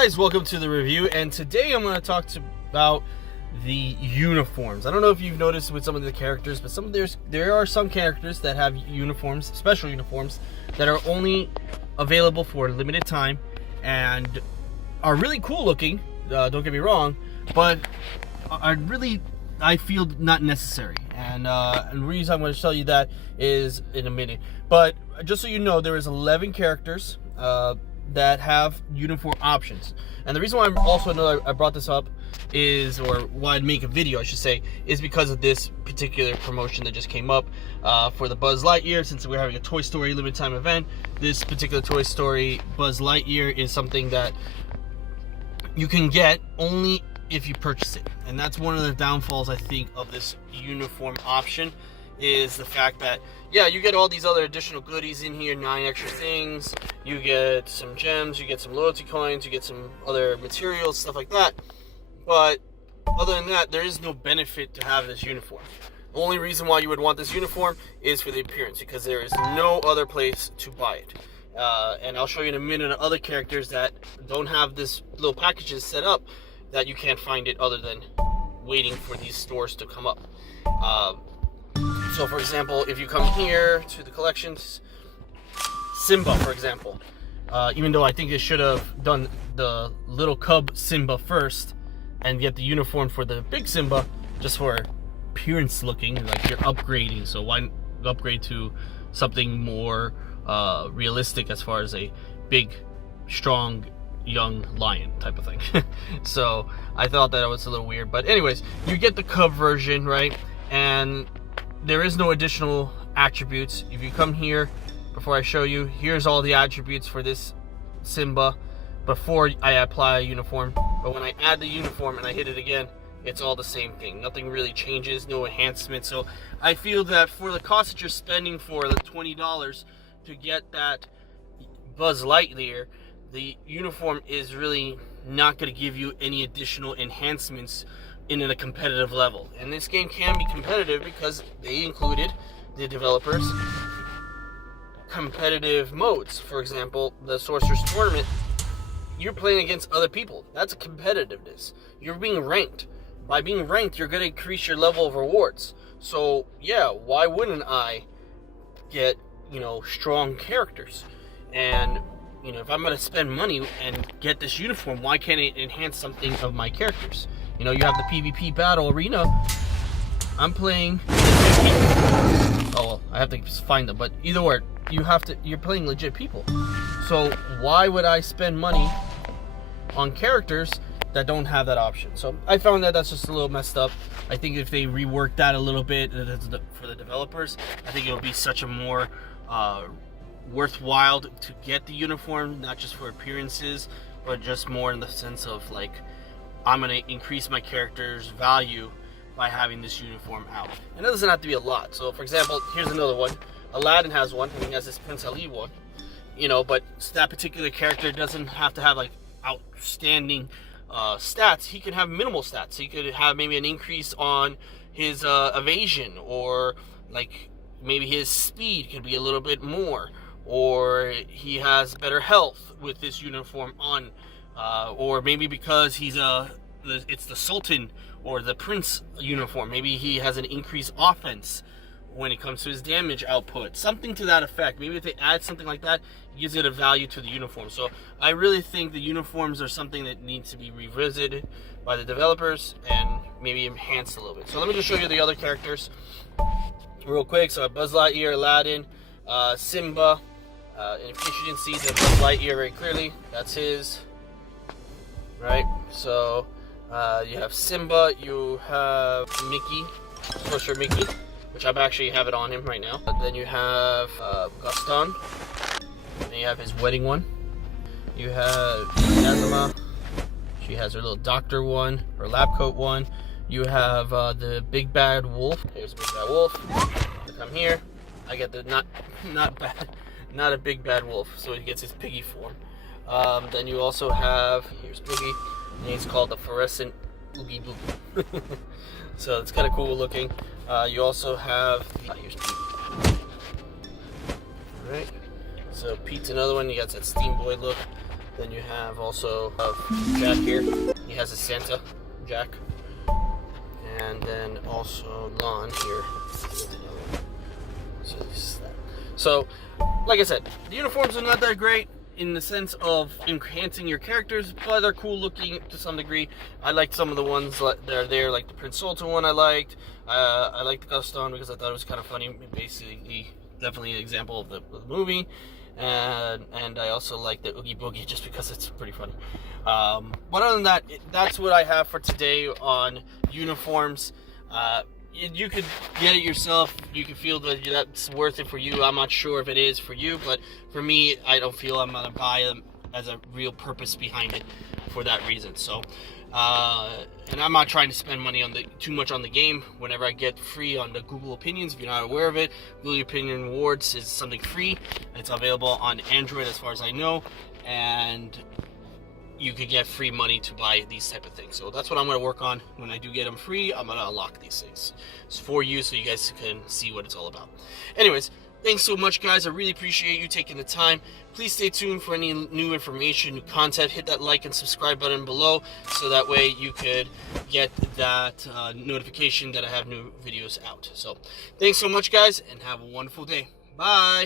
guys, welcome to the review, and today I'm going to talk about the uniforms. I don't know if you've noticed with some of the characters, but there are some characters that have uniforms, special uniforms, that are only available for a limited time and are really cool looking, don't get me wrong, but I feel not necessary. And the reason I'm going to tell you that is in a minute. But just so you know, there is 11 characters that have uniform options. And the reason why I brought this up is, or why I'd make a video, I should say, is because of this particular promotion that just came up for the Buzz Lightyear. Since we're having a Toy Story limited time event, this particular Toy Story Buzz Lightyear is something that you can get only if you purchase it. And that's one of the downfalls, I think, of this uniform option, is the fact that, yeah, you get all these other additional goodies in here, 9 extra things, you get some gems, you get some loyalty coins, you get some other materials, stuff like that. But other than that, there is no benefit to have this uniform. The only reason why you would want this uniform is for the appearance, because there is no other place to buy it. And I'll show you in a minute other characters that don't have this little packages set up, that you can't find it other than waiting for these stores to come up. So for example, if you come here to the collections, Simba, for example, even though I think they should have done the little cub Simba first and get the uniform for the big Simba, just for appearance looking, like you're upgrading, so why upgrade to something more realistic as far as a big, strong, young lion type of thing. So I thought that was a little weird, but anyways, you get the cub version, right? And there is no additional attributes. If you come here, before I show you, here's all the attributes for this Simba before I apply a uniform. But when I add the uniform and I hit it again, it's all the same thing. Nothing really changes, no enhancement. So I feel that for the cost that you're spending for the $20 to get that Buzz Lightyear, the uniform is really not going to give you any additional enhancements in a competitive level. And this game can be competitive because they included, the developers, competitive modes. For example, the Sorcerer's Tournament, you're playing against other people. That's a competitiveness. You're being ranked. By being ranked, you're going to increase your level of rewards. So yeah, why wouldn't I get, strong characters? And if I'm going to spend money and get this uniform, why can't it enhance something of my characters? You have the PvP battle arena. I'm playing. Oh well, I have to find them. But either way, you're playing legit people. So why would I spend money on characters that don't have that option? So I found that that's just a little messed up. I think if they rework that a little bit for the developers, I think it would be such a more worthwhile to get the uniform, not just for appearances, but just more in the sense of like, I'm going to increase my character's value by having this uniform out. And it doesn't have to be a lot. So for example, here's another one. Aladdin has one, and he has this Prince Ali one. But that particular character doesn't have to have like outstanding stats. He could have minimal stats. He could have maybe an increase on his evasion, or like maybe his speed could be a little bit more, or he has better health with this uniform on, or maybe because it's the Sultan or the Prince uniform, maybe he has an increased offense when it comes to his damage output, something to that effect. Maybe if they add something like that, it gives it a value to the uniform. So I really think the uniforms are something that needs to be revisited by the developers and maybe enhanced a little bit. So let me just show you the other characters real quick. So Buzz Lightyear, Aladdin, Simba. And in case you didn't see the Buzz Lightyear very clearly, that's his, right? So you have Simba, you have Mickey, Sorcerer Mickey, which I actually have it on him right now. Then you have Gaston, and you have his wedding one. You have Azuma, she has her little doctor one, her lab coat one. You have the Big Bad Wolf. Here's Big Bad Wolf. I come here, I get the not a Big Bad Wolf, so he gets his piggy form. Then you also have, here's Boogie, and he's called the Fluorescent Oogie Boogie. So it's kind of cool looking. You also have, here's Pete. Alright, so Pete's another one. You got that Steam Boy look. Then you have also Jack here. He has a Santa Jack. And then also Lon here. So, like I said, the uniforms are not that great in the sense of enhancing your characters, but they're cool looking to some degree. I liked some of the ones that are there, like the Prince Sultan one I liked. I liked the Gaston because I thought it was kind of funny. Basically, definitely an example of the movie. And I also like the Oogie Boogie just because it's pretty funny. But other than that, that's what I have for today on uniforms. You could get it yourself. You can feel that that's worth it for you. I'm not sure if it is for you, but for me, I don't feel I'm gonna buy them as a real purpose behind it for that reason. So, and I'm not trying to spend money on too much on the game. Whenever I get free on the Google Opinions, if you're not aware of it, Google Opinion Rewards is something free. It's available on Android as far as I know, and you could get free money to buy these type of things. So that's what I'm going to work on. When I do get them free, I'm going to unlock these things. It's for you so you guys can see what it's all about. Anyways, thanks so much, guys. I really appreciate you taking the time. Please stay tuned for any new information, new content. Hit that like and subscribe button below so that way you could get that notification that I have new videos out. So thanks so much, guys, and have a wonderful day. Bye.